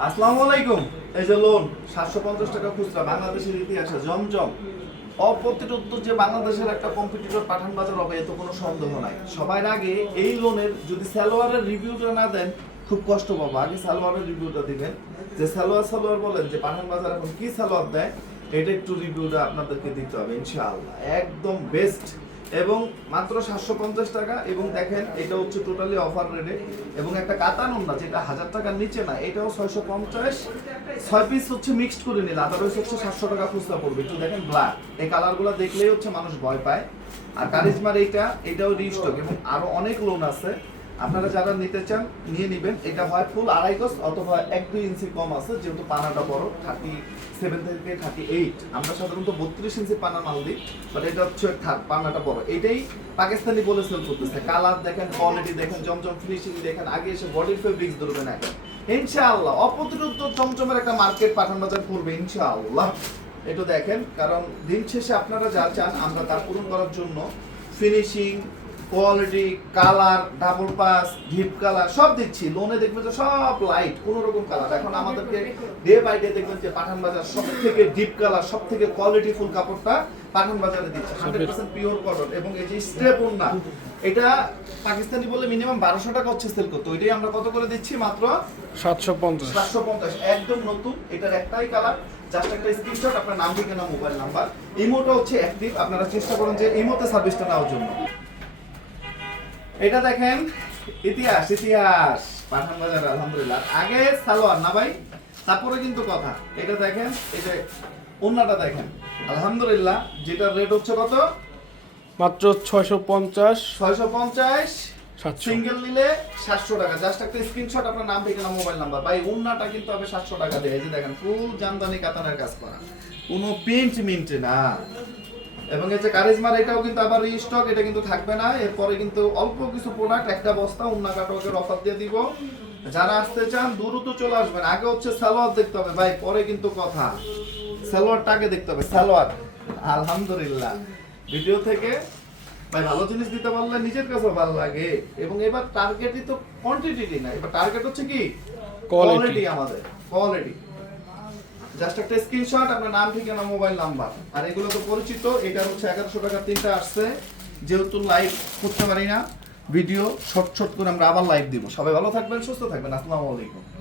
আসসালামু আলাইকুম। এই যে লোন 750 টাকা খুচরা, বাংলাদেশের ইতিহাসে জমজম অপ্রতিরোধ্য যে বাংলাদেশের একটা কম্পিটিটর পাঠান বাজার হবে এত কোনো সন্দেহ নাই। সবার আগে এই লোনের যদি সালোয়ারের রিভিউটা না দেন খুব কষ্ট পাবো। আগে সালোয়ারের রিভিউটা দিবেন, যে সালোয়ার বলেন যে পাঠান বাজার এখন কি সালোয়ার দেয় এটা একটু রিভিউটা আপনাদেরকে দিতে হবে ইনশাআল্লাহ। একদম বেস্ট এবং মাত্র 750 টাকা। এবং দেখেন এটা হচ্ছে টোটালি অফার রেটে এবং একটা কাতান ওন্না যেটা 1000 টাকার নিচে না, এটাও 650, 6 পিস হচ্ছে মিক্সড করে নিলে আদারওয়াইজ হচ্ছে 700 টাকা খুচরা পড়বে। একটু দেখেন ব্ল্যাক, এই কালারগুলো দেখলেই হচ্ছে মানুষ ভয় পায়। আর কারিজমার এটাও রিস্টক এবং আরো অনেক লোন আছে, আপনারা যারা নিতে চান নিয়ে নেবেন। এটা হয় ফুল 2.5 গজ অথবা 1-2 ইঞ্চি কম আছে, যেহেতু পানাটা বড় 37 থেকে 38। আমরা সাধারণত 32 ইঞ্চি পানা মাল দিই, বাট এটা হচ্ছে পানাটা বড়। এটাই পাকিস্তানি বলে সেল করতেছে। কালার দেখেন, কোয়ালিটি দেখেন, জমজম ফিনিশিং দেখেন। আগে এসে বডির ফেব্রিক্স ধরবেন এখন ইনশাআল্লাহ। অপ্রতিরোধ্য জমজমের একটা মার্কেট পাঠান বাজার করবে ইনশাআল্লাহ। এটা দেখেন, কারণ দিন শেষে আপনারা যা চান আমরা তা পূরণ করার জন্য finishing, quality, colour, double pass, deep colour সব দিচ্ছি। লোনে দেখবেন যে সব লাইট কোন রকম কালার। এখন আমাদেরকে ডে বাই ডে দেখবেন যে পাঠান বাজার সব থেকে ডিপ কালার, সব থেকে কোয়ালিটি ফুল কাপড়টা পাঠান বাজারে দিচ্ছে 100% পিওর কটন। এবং এই যে স্টেপ ওন্না, এটা পাকিস্তানি বলে মিনিমাম 1200 টাকা হচ্ছে সেল করতে, ওইটাই আমরা কত করে দিচ্ছি? মাত্র 750। একদম নতুন, এটার একটাই কালার। জাস্ট একটা স্ক্রিনশট, আপনার নাম, ঠিকানা, মোবাইল নাম্বার। ইমোটা হচ্ছে অ্যাক্টিভ, আপনারা চেষ্টা করুন যে ইমোতে সার্ভিসটা নেওয়ার জন্য। এটা দেখেন ইতিহাস পাঠান বাজার আলহামদুলিল্লাহ। আগে সালোয়ার না ভাই, তারপরে কিন্তু কথা। এটা দেখেন, এই যে ওন্নাটা দেখেন আলহামদুলিল্লাহ, যেটা রেট হচ্ছে কত? মাত্র 650 সিঙ্গেল নিলে 700 টাকা। জাস্ট একটা স্ক্রিনশট, আপনার নাম, ঠিকানা, মোবাইল নাম্বার। ভাই ওন্নাটা কিন্তু হবে 700 টাকা দেয়। এই যে দেখেন ফুল জামদানি কাতানের কাজ করা, কোনো প্রিন্ট মিন্টে না। এবং এই যে কারিজমার এটাও কিন্তু আবার রিস্টক, এটা কিন্তু থাকবে না। এরপরে কিন্তু অল্প কিছু প্রোডাক্ট, একটা বস্তা ওন্না কাটওয়ার্কের অফার দিয়ে দিব। যারা আসতে চান দ্রুত চলে আসবেন। আগে হচ্ছে সালোয়ার দেখতে হবে ভাই, পরে কিন্তু কথা। সালোয়ারটা আগে দেখতে হবে। সালোয়ার আলহামদুলিল্লাহ ভিডিও থেকে ভাই ভালো জিনিস দিতে পারলে নিজের কাছেও ভালো লাগে। এবং এবার টার্গেটই তো কোয়ান্টিটি না, এবার টার্গেট হচ্ছে কি কোয়ালিটি। আমাদের কোয়ালিটি। জাস্ট একটা স্ক্রিনশট, আপনার নাম, ঠিকানা, মোবাইল নাম্বার। আর এগুলো তো পরিচিত। এটা হচ্ছে 1100 টাকা তিনটা আসছে। যেহেতু লাইভ করতে পারি না ভিডিও, শর্ট করে আমরা আবার লাইভ দিব। সবাই ভালো থাকবেন, সুস্থ থাকবেন। আসসালামু আলাইকুম।